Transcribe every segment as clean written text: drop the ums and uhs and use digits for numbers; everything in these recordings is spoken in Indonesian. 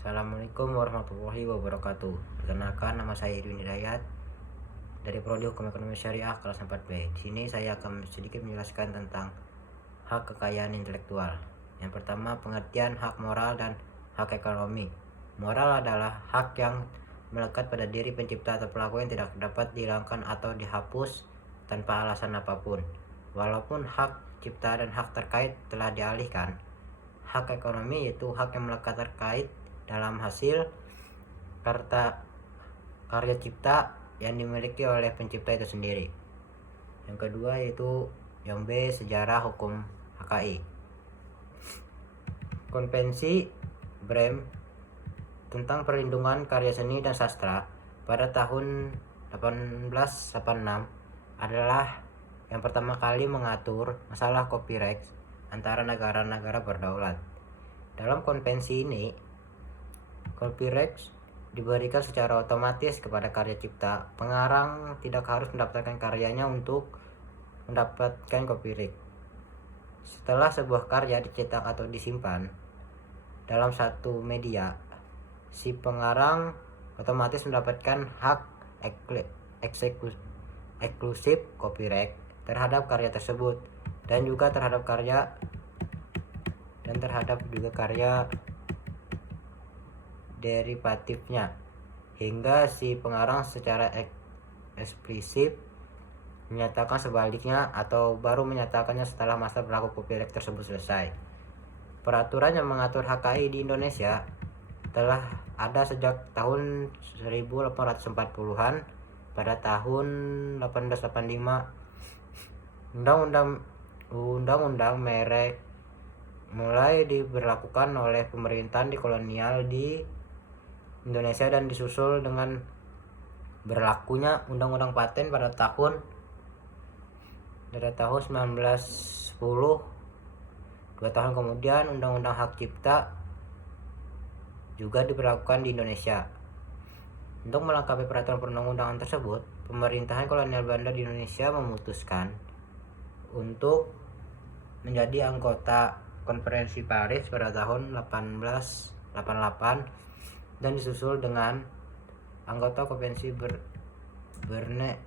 Assalamualaikum warahmatullahi wabarakatuh. Perkenalkan, nama saya Edwin Hidayat dari Prodi Hukum Ekonomi Syariah kelas 4B. Di sini saya akan sedikit menjelaskan tentang hak kekayaan intelektual. Yang pertama, pengertian hak moral dan hak ekonomi. Moral adalah hak yang melekat pada diri pencipta atau pelaku yang tidak dapat dihilangkan atau dihapus tanpa alasan apapun. Walaupun hak cipta dan hak terkait telah dialihkan, hak ekonomi yaitu hak yang melekat terkait dalam hasil karya cipta yang dimiliki oleh pencipta itu sendiri. Yang kedua yaitu yang B, sejarah hukum HKI. Konvensi Brem tentang perlindungan karya seni dan sastra pada tahun 1886 adalah yang pertama kali mengatur masalah copyright antara negara-negara berdaulat. Dalam konvensi ini, copyright diberikan secara otomatis kepada karya cipta. Pengarang tidak harus mendaftarkan karyanya untuk mendapatkan copyright. Setelah sebuah karya dicetak atau disimpan dalam satu media, si pengarang otomatis mendapatkan hak eksklusif copyright terhadap karya tersebut dan terhadap karya derivatifnya, hingga si pengarang secara eksplisit menyatakan sebaliknya atau baru menyatakannya setelah masa berlaku copyright tersebut selesai. Peraturan yang mengatur HKI di Indonesia telah ada sejak tahun 1840-an. Pada tahun 1885, Undang-Undang Merek mulai diberlakukan oleh pemerintahan kolonial di Indonesia dan disusul dengan berlakunya Undang-Undang Paten pada tahun 1910. 2 tahun kemudian Undang-Undang Hak Cipta juga diberlakukan di Indonesia. Untuk melengkapi peraturan perundang-undangan tersebut, pemerintahan kolonial Belanda di Indonesia memutuskan untuk menjadi anggota Konferensi Paris pada tahun 1888 dan disusul dengan anggota Konvensi Berne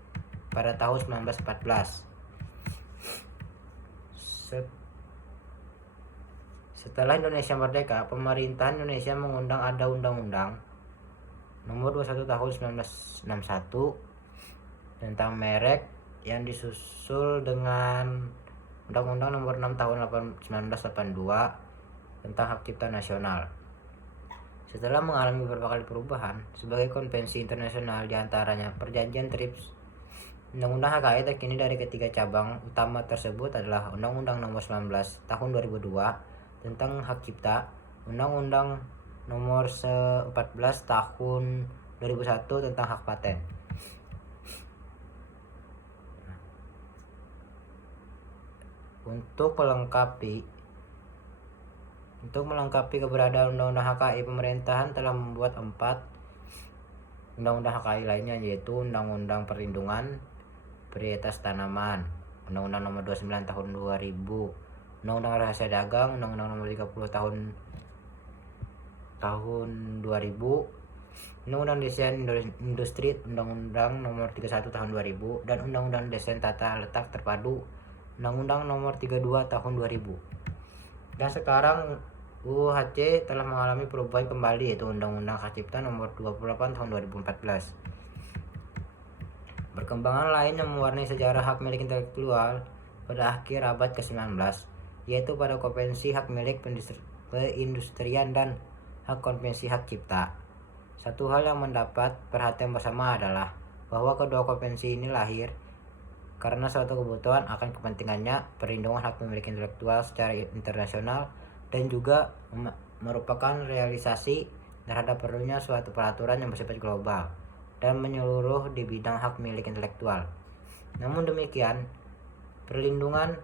pada tahun 1914. Setelah Indonesia merdeka, pemerintahan Indonesia mengundang ada Undang-Undang Nomor 21 Tahun 1961 tentang merek yang disusul dengan Undang-Undang Nomor 6 Tahun 1982 tentang Hak Cipta Nasional. Setelah mengalami beberapa kali perubahan sebagai konvensi internasional, diantaranya Perjanjian TRIPS, Undang-Undang HKI terkini dari ketiga cabang utama tersebut adalah Undang-Undang Nomor 19 Tahun 2002 tentang Hak Cipta, Undang-Undang Nomor 14 Tahun 2001 tentang Hak Paten. Untuk melengkapi keberadaan Undang-Undang HKI, pemerintahan telah membuat 4 Undang-Undang HKI lainnya, yaitu Undang-Undang Perlindungan Varietas Tanaman, Undang-Undang Nomor 29 Tahun 2000, Undang-Undang Rahasia Dagang, Undang-Undang Nomor 30 Tahun 2000, Undang-Undang Desain Industri, Undang-Undang Nomor 31 Tahun 2000, dan Undang-Undang Desain Tata Letak Terpadu, Undang-Undang Nomor 32 Tahun 2000. Dan sekarang UHC telah mengalami perubahan kembali, yaitu Undang-Undang Hak Cipta Nomor 28 Tahun 2014. Perkembangan lain yang mewarnai sejarah hak milik intelektual pada akhir abad ke-19, yaitu pada Konvensi Hak Milik Perindustrian dan Konvensi Hak Cipta. Satu hal yang mendapat perhatian bersama adalah bahwa kedua konvensi ini lahir karena suatu kebutuhan akan kepentingannya perlindungan hak milik intelektual secara internasional dan juga merupakan realisasi terhadap perlunya suatu peraturan yang bersifat global dan menyeluruh di bidang hak milik intelektual. Namun demikian, perlindungan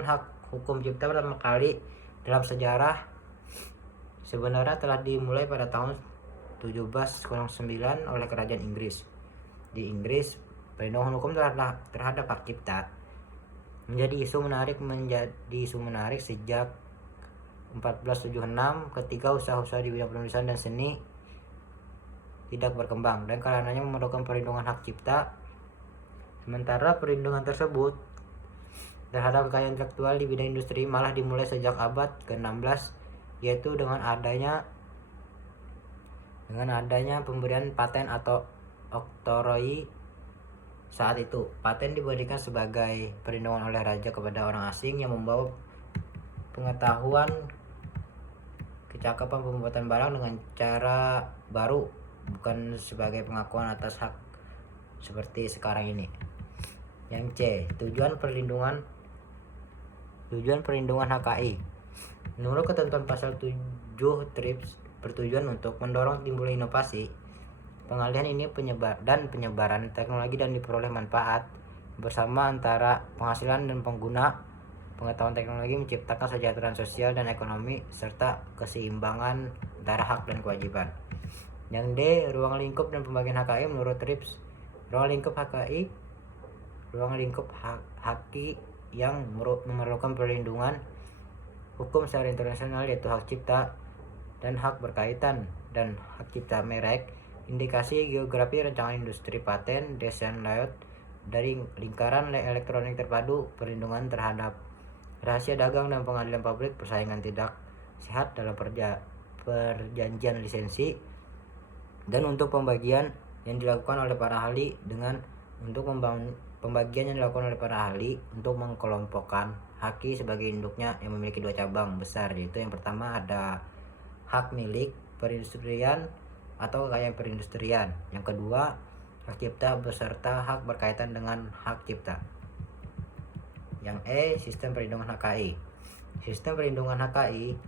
hak hukum cipta pertama kali dalam sejarah sebenarnya telah dimulai pada tahun 1709 oleh Kerajaan Inggris. Di Inggris, perlindungan hukum terhadap hak cipta menjadi isu menarik sejak 1476 ketika usaha-usaha di bidang penulisan dan seni tidak berkembang dan karenanya memerlukan perlindungan hak cipta. Sementara perlindungan tersebut terhadap kekayaan intelektual di bidang industri malah dimulai sejak abad ke-16, yaitu dengan adanya pemberian paten atau oktroi. Saat itu, paten diberikan sebagai perlindungan oleh raja kepada orang asing yang membawa pengetahuan kecakapan pembuatan barang dengan cara baru, bukan sebagai pengakuan atas hak seperti sekarang ini. Yang C, tujuan perlindungan HKI. Menurut ketentuan pasal 7 TRIPS bertujuan untuk mendorong timbulnya inovasi, pengalihan ini penyebaran teknologi dan diperoleh manfaat bersama antara penghasilan dan pengguna. Pengetahuan teknologi menciptakan kesejahteraan sosial dan ekonomi serta keseimbangan antara hak dan kewajiban. Yang D, ruang lingkup dan pembagian HKI. Menurut TRIPS, ruang lingkup HKI yang memerlukan perlindungan hukum secara internasional, yaitu hak cipta dan hak berkaitan dan hak cipta merek, indikasi geografi, rancangan industri, paten, desain layout dari lingkaran elektronik terpadu, perlindungan terhadap rahasia dagang dan pengadilan pabrik, persaingan tidak sehat dalam perjanjian lisensi, dan untuk pembagian yang dilakukan oleh para ahli untuk mengkelompokkan haki sebagai induknya yang memiliki 2 cabang besar, yaitu yang pertama ada hak milik perindustrian atau kekayaan perindustrian, yang kedua hak cipta beserta hak berkaitan dengan hak cipta. Yang E, sistem perlindungan HKI. Sistem perlindungan HKI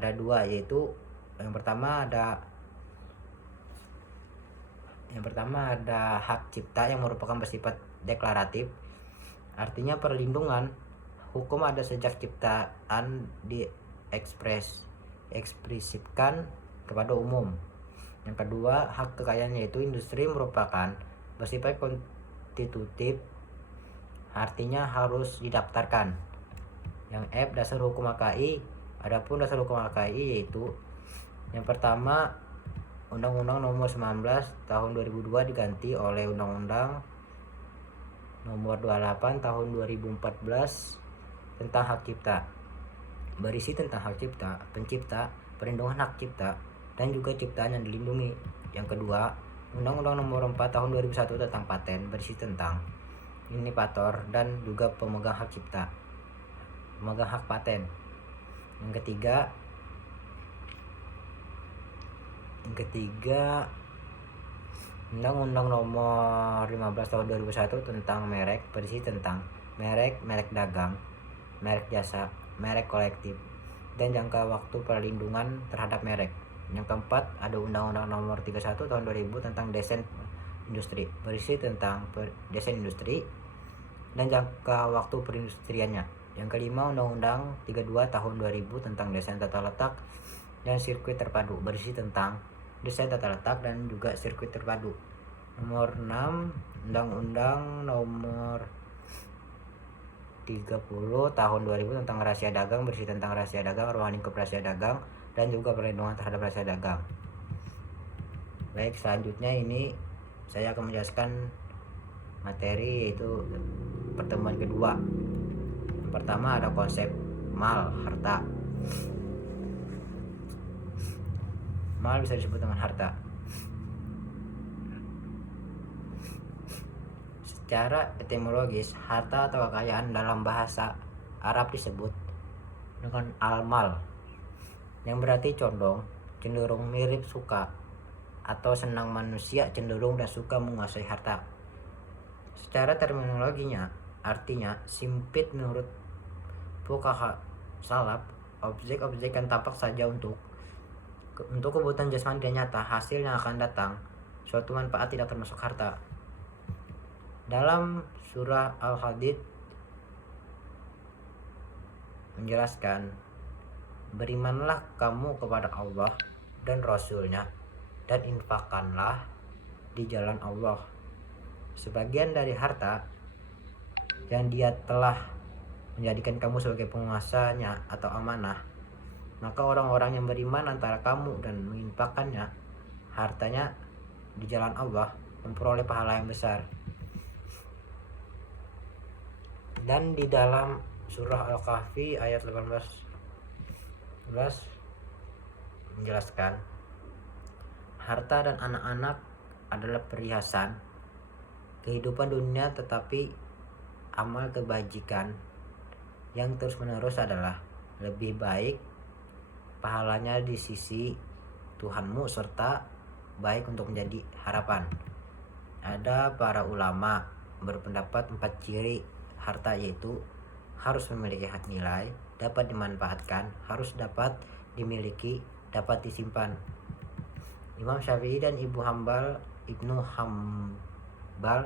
ada 2, yaitu yang pertama ada hak cipta yang merupakan bersifat deklaratif. Artinya perlindungan hukum ada sejak ciptaan diekspresikan kepada umum. Yang kedua, hak kekayaan yaitu industri merupakan bersifat konstitutif, artinya harus didaftarkan. Yang F, dasar hukum HKI. Adapun dasar hukum HKI yaitu yang pertama, Undang-Undang Nomor 19 Tahun 2002 diganti oleh Undang-Undang Nomor 28 Tahun 2014 tentang hak cipta. Berisi tentang hak cipta, pencipta, perlindungan hak cipta, dan juga ciptaan yang dilindungi. Yang kedua, Undang-Undang Nomor 4 Tahun 2001 tentang paten, berisi tentang inovator dan juga pemegang hak cipta, pemegang hak paten. Yang ketiga, Undang-Undang Nomor 15 Tahun 2001 tentang merek, berisi tentang merek, merek dagang, merek jasa, merek kolektif, dan jangka waktu perlindungan terhadap merek. Yang keempat, ada Undang-Undang Nomor 31 Tahun 2000 tentang desain industri, berisi tentang desain industri dan jangka waktu perindustriannya. Yang kelima, Undang-Undang 32 Tahun 2000 tentang desain tata letak dan sirkuit terpadu, berisi tentang desain tata letak dan juga sirkuit terpadu. Nomor 6, Undang-Undang Nomor 30 Tahun 2000 tentang rahasia dagang, berisi tentang rahasia dagang, ruang lingkup rahasia dagang, dan juga perlindungan terhadap rahasia dagang. Baik, selanjutnya ini saya akan menjelaskan materi, yaitu pertemuan kedua. Yang pertama ada konsep mal, harta. Mal bisa disebut dengan harta. Secara etimologis, harta atau kekayaan dalam bahasa Arab disebut dengan al-mal, yang berarti condong, cenderung, mirip, suka, atau senang. Manusia cenderung dan suka menguasai harta. Secara terminologinya, artinya sempit. Menurut fuqaha salaf, objek-objek yang tampak saja untuk kebutuhan jasmani dan nyata, hasil yang akan datang, suatu manfaat, tidak termasuk harta. Dalam surah Al-Hadid menjelaskan, berimanlah kamu kepada Allah dan Rasul-Nya dan infakkanlah di jalan Allah sebagian dari harta yang Dia telah menjadikan kamu sebagai penguasanya atau amanah, maka orang-orang yang beriman antara kamu dan menginfakkannya hartanya di jalan Allah memperoleh pahala yang besar. Dan di dalam surah Al-Kahfi ayat 18 menjelaskan, harta dan anak-anak adalah perhiasan kehidupan dunia, tetapi amal kebajikan yang terus-menerus adalah lebih baik pahalanya di sisi Tuhanmu serta baik untuk menjadi harapan. Ada para ulama berpendapat 4 ciri harta, yaitu harus memiliki nilai, dapat dimanfaatkan, harus dapat dimiliki, dapat disimpan. Imam Syafi'i dan Ibnu Hambal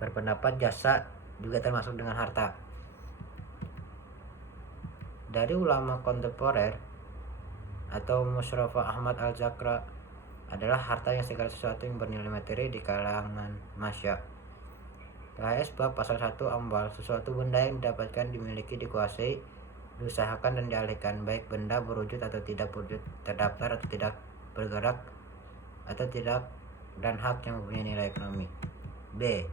berpendapat jasa juga termasuk dengan harta. Dari ulama kontemporer atau Musyrafa Ahmad Al-Zakra adalah harta yang segala sesuatu yang bernilai materi di kalangan masya. KS bab pasal 1 ambal, sesuatu benda yang didapatkan, dimiliki, dikuasai, diusahakan dan dialihkan, baik benda berwujud atau tidak berwujud, terdaftar atau tidak, bergerak atau tidak, dan hak yang mempunyai nilai ekonomi. B.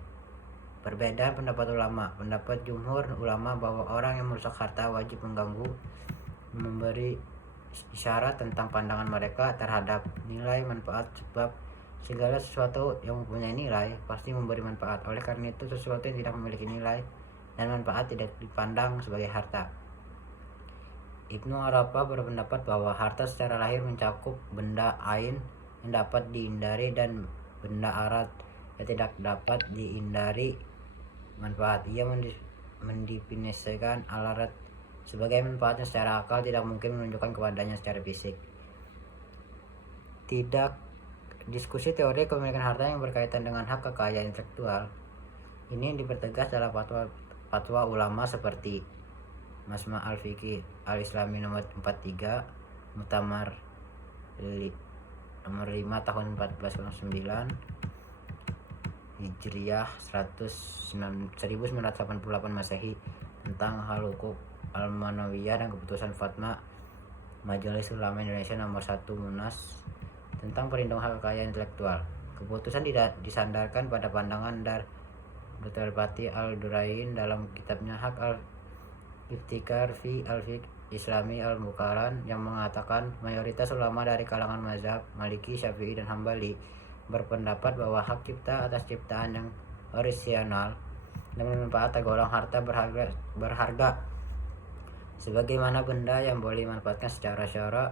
Perbedaan pendapat ulama. Pendapat jumhur ulama bahwa orang yang merusak harta wajib mengganggu, memberi isyarat tentang pandangan mereka terhadap nilai manfaat, sebab segala sesuatu yang mempunyai nilai pasti memberi manfaat. Oleh karena itu, sesuatu yang tidak memiliki nilai dan manfaat tidak dipandang sebagai harta. Ibnu Arafah berpendapat bahwa harta secara lahir mencakup benda ain yang dapat dihindari dan benda arat yang tidak dapat dihindari manfaat. Ia mendefinisikan al-arat sebagai manfaatnya secara akal tidak mungkin menunjukkan kepadanya secara fisik. Diskusi teori kepemilikan harta yang berkaitan dengan hak kekayaan intelektual ini dipertegas dalam fatwa ulama seperti Majma' al-Fiqh al-Islami nomor 43, Muktamar nomor 5 tahun 1409 Hijriyah 1988 Masehi tentang hal hukuk al-manawiyah dan keputusan Fatwa Majelis Ulama Indonesia nomor 1 Munas tentang perlindungan hak kekayaan intelektual. Keputusan disandarkan pada pandangan Dr. Fatih Al-Durain dalam kitabnya Hak al-Ibtikar fi al-Fiqh Islami al-Muqarran yang mengatakan mayoritas ulama dari kalangan mazhab Maliki, Syafi'i, dan Hambali berpendapat bahwa hak cipta atas ciptaan yang orisinal dan bermanfaat tergolong harta berharga sebagaimana benda yang boleh dimanfaatkan secara syara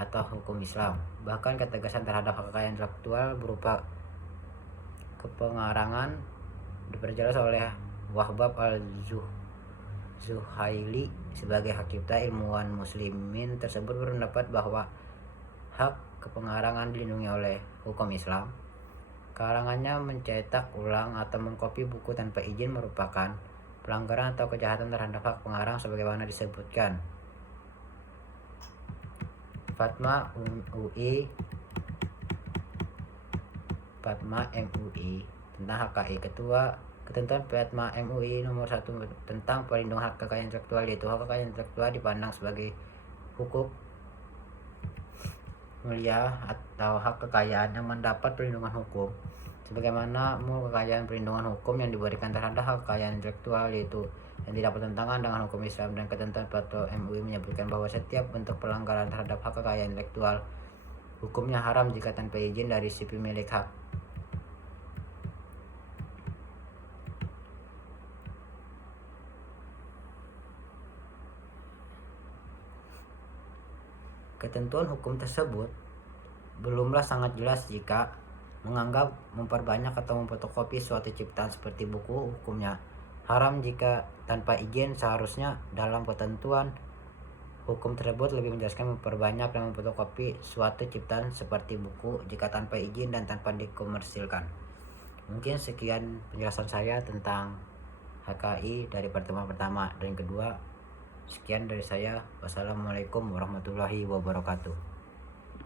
atau hukum Islam. Bahkan ketegasan terhadap hak kekayaan intelektual berupa kepengarangan diperjelas oleh Wahbab al-Zuhaili sebagai hak cipta. Ilmuwan muslimin tersebut berpendapat bahwa hak kepengarangan dilindungi oleh hukum Islam. Karangannya mencetak ulang atau mengkopi buku tanpa izin merupakan pelanggaran atau kejahatan terhadap hak pengarang sebagaimana disebutkan Fatwa MUI tentang HKI. Ketentuan Fatwa MUI nomor 1 tentang perlindungan hak kekayaan intelektual, yaitu hak kekayaan intelektual dipandang sebagai hukuk mulia atau hak kekayaan yang mendapat perlindungan hukum sebagaimana kekayaan perlindungan hukum yang diberikan terhadap hak kekayaan intelektual, yaitu yang tidak bertentangan dengan hukum Islam. Dan ketentuan Fatwa MUI menyebutkan bahwa setiap bentuk pelanggaran terhadap hak kekayaan intelektual hukumnya haram jika tanpa izin dari si pemilik hak. Ketentuan hukum tersebut belumlah sangat jelas jika menganggap memperbanyak atau memfotokopi suatu ciptaan seperti buku hukumnya haram jika tanpa izin. Seharusnya dalam ketentuan hukum tersebut lebih menjelaskan memperbanyak dan memfotokopi suatu ciptaan seperti buku jika tanpa izin dan tanpa dikomersilkan. Mungkin sekian penjelasan saya tentang HKI dari pertemuan pertama dan kedua. Sekian dari saya. Wassalamualaikum warahmatullahi wabarakatuh.